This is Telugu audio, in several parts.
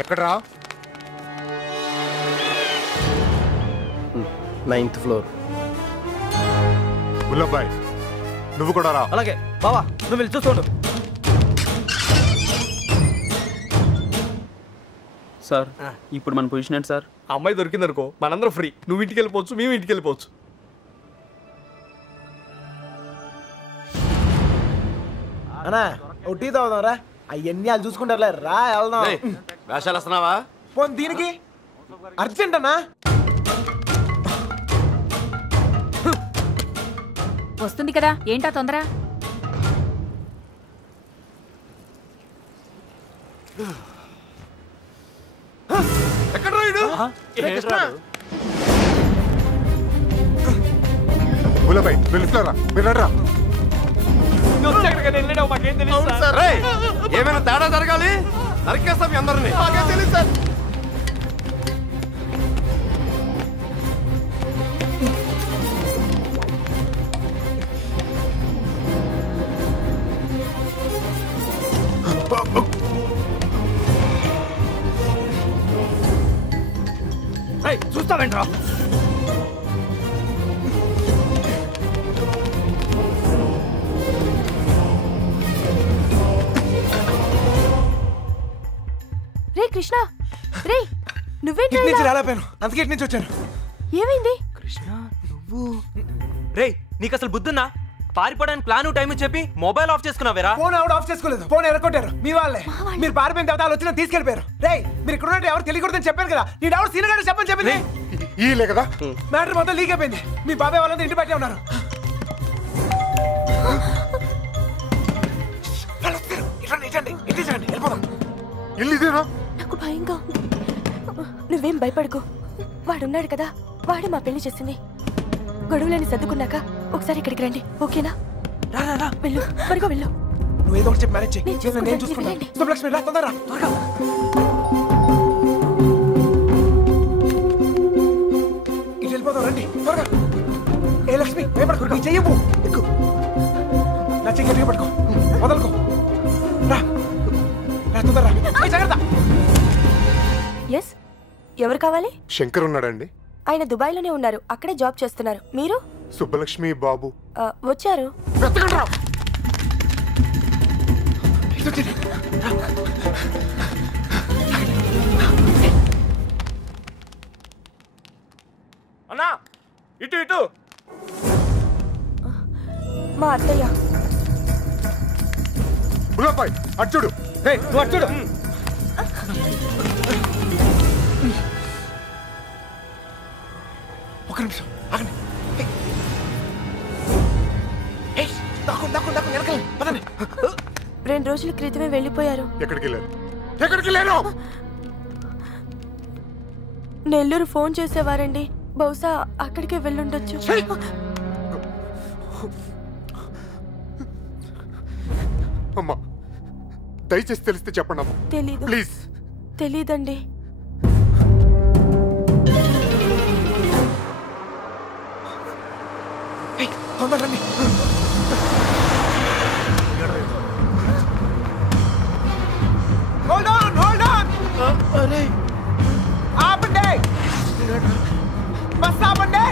ఎక్కడరా? 9th floor. గుల్లబ్బాయ్ నువ్వు కూడా రా. అలాగే బావా, నువ్వు వెళ్ళి చూసుకోండు. సార్ ఇప్పుడు మన పొజిషన్ ఏంటి సార్? అమ్మాయి దొరికిందనుకో మనందరం ఫ్రీ. నువ్వు ఇంటికి వెళ్ళిపోవచ్చు, మేము ఇంటికి వెళ్ళిపోవచ్చు. అన్నా ఓ టీ తాగుదాం రా. అవన్నీ వాళ్ళు చూసుకుంటారులే రా, వెళ్దాం. వేషాలు వస్తున్నావా? పోనీ దీనికి అర్జెంట్ అన్నా. వస్తుంది కదా, ఏంటా తొందర? ఎక్కడ రాయుడు? గుల్లబ్బాయ్ వెళ్ళిస్తారా? వెళ్ళరా. ఏమైనా తేడా జరగాలి, నరికేస్తాం మీ అందరినీ. తెలియదు సార్. చూస్తావేంట్రా? రే కృష్ణ, రే నువ్వేంటి? ఇటు నుంచి రాలేపోయాను, అందుకే ఇటు నుంచి వచ్చాను. ఏమైంది? కృష్ణ నువ్వు రే, నీకు అసలు బుద్ధున్నా? పారిపోవడానికి ప్లాన్ టైం చెప్పి మొబైల్ ఆఫ్ చేసుకున్నావేరా? ఫోన్ ఆవిడ ఆఫ్ చేసుకోలేదు, ఫోన్ ఎరగొట్టారు మీ వాళ్ళే. మీరు పారిపోయిన తర్వాత వాళ్ళు వచ్చిన తీసుకెళ్ళిపోయారు. రే మీరు ఇక్కడ ఉన్నట్టు ఎవరు తెలియకూడదని చెప్పాను కదా. నీ ఎవరు సీనగాడు చెప్పని చెప్పింది. ఈలే కదా మ్యాటర్ మొత్తం లీక్ అయిపోయింది. మీ బాబాయ్ వాళ్ళంతా ఇంటి బయటే ఉన్నారు. నాకు భయంగా ఉంది. నువ్వేం భయపడకు, వాడున్నాడు కదా, వాడే మా పెళ్లి చేసింది. గొడవలని సర్దుకున్నాక ఒకసారి ఇక్కడికి రండి, ఓకేనా? వెళ్ళు, త్వరగా వెళ్ళు. నువ్వు ఏదో ఒకటి చెప్పి మ్యారేజ్ చేయి. నేను చూసుకుంటాను. శుభలక్ష్మి రా, తొందరగా రా, త్వరగా. ఇటు వెళ్ళిపోతాం, రండి త్వరగా. ఏ లక్ష్మి భయపడకు, నీ చెయ్యవు. ఎక్కు, నా చెయ్యి గట్టిగా పట్టుకో, వదలుకో. రా రా, తొందరగా రా. జాగ్రత్త. ఎస్, ఎవరు కావాలి? శంకర్ ఉన్నాడండి. ఆయన దుబాయ్లోనే ఉన్నారు, అక్కడే జాబ్ చేస్తున్నారు. మీరు? సుబ్బలక్ష్మి బాబు వచ్చారు. అన్నా ఇటు ఇటు. మా అత్తయ్య. గుల్లబ్బాయ్ అచ్చుడు. నువ్వు అచ్చుడు. ఒక నిమిషం ఆగండి. వెనకాల పదండి. 2 రోజుల క్రితమే వెళ్ళిపోయారు. ఎక్కడికి వెళ్ళారు? ఎక్కడికి వెళ్ళారు? నెల్లూరు ఫోన్ చేసేవారండి, బహుశా అక్కడికే వెళ్ళుండొచ్చు. అమ్మా దయచేసి తెలిస్తే చెప్పండి అమ్మా. తెలీదు. ప్లీజ్. తెలీదండి. తొందరండి. Hold on, hold on. అరే ఆపండి, బస్ ఆపండి.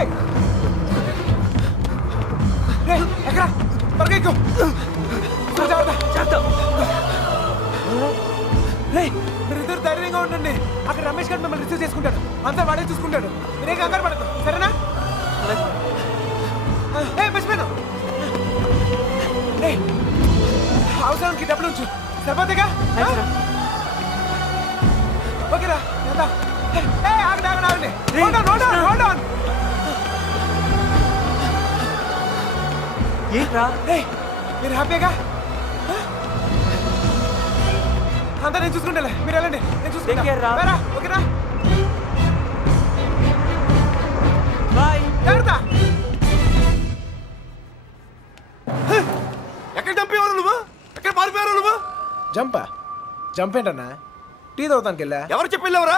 ఎక్కడ త్వరగా ఎక్కు. మీరిద్దరు ధైర్యంగా ఉండండి. అక్కడ రమేష్ గారు మిమ్మల్ని రిసీవ్ చేసుకుంటాడు, అంతా వాడే చూసుకుంటాడు. మీరే కంగారు పడదు, సరేనా? మర్చిపోయాను. అవసరానికి డబ్బులు ఉంచు, సరిపోతేగా? ఓకేరా, ఆగండి ఆగండి ఆగండి. Hold on. ఏంట్రా? మీరు హ్యాపీగా? అంతా నేను చూసుకుంటాలే, మీరు వెళ్ళండి, నేను చూసుకుంటా. ఓకేనా? బాయ్. జాగ్రత్త. ఎక్కడ చంపేవారు నువ్వు? ఎక్కడ పారిపోయారు నువ్వు? జంప్ ఏంటన్నా? టీ తాగుతానికి వెళ్ళా. ఎవరు చెప్పి వెళ్ళావురా?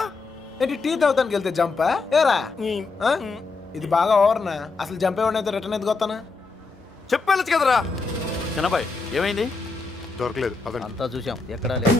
ఏంటి టీ తాగుతానికి వెళ్తే జంపా? ఏరా ఇది బాగా ఓవర్నా. అసలు జంపేవాడినైతే రిటర్న్ ఎందుకు వస్తానా? చెప్పేళ్ళచ్చు కదరా. చిన్నబాయ్ ఏమైంది? దొరకలేదు. అంతా చూసాం, ఎక్కడా లేదు.